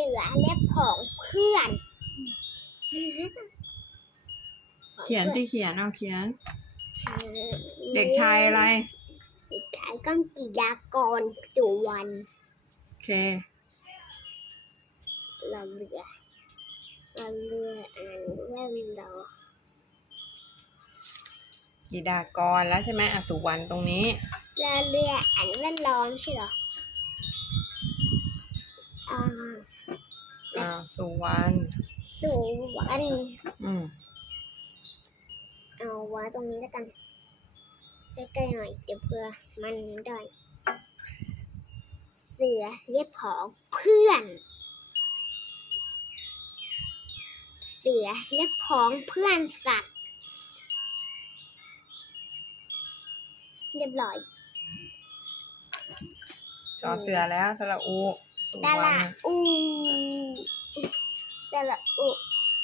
สือและผองเพื่อน เขียนที่เขียนเอาเขียนเออเด็กชายอะไร เด็กชายก้องกิยากรสุวรรณโอเคลำเรือลำเรืออ่านเล่มเรากีดากรแล้วใช่ไหมอะสุวรรณตรงนี้ลำเรืออ่านแว่นล้อมใช่เหรออ่า อ่า สุวรรณสุวรรณอืมเอาไว้ตรงนี้แล้วกัน ใกล้ๆหน่อย เดี๋ยวเพื่อมันได้ เสือเรียกผองเพื่อน เสือเรียกผองเพื่อนสัตว์ เรียบร้อยสอเสือแล้วสระอูสุดาวรรราณอู ดาราอู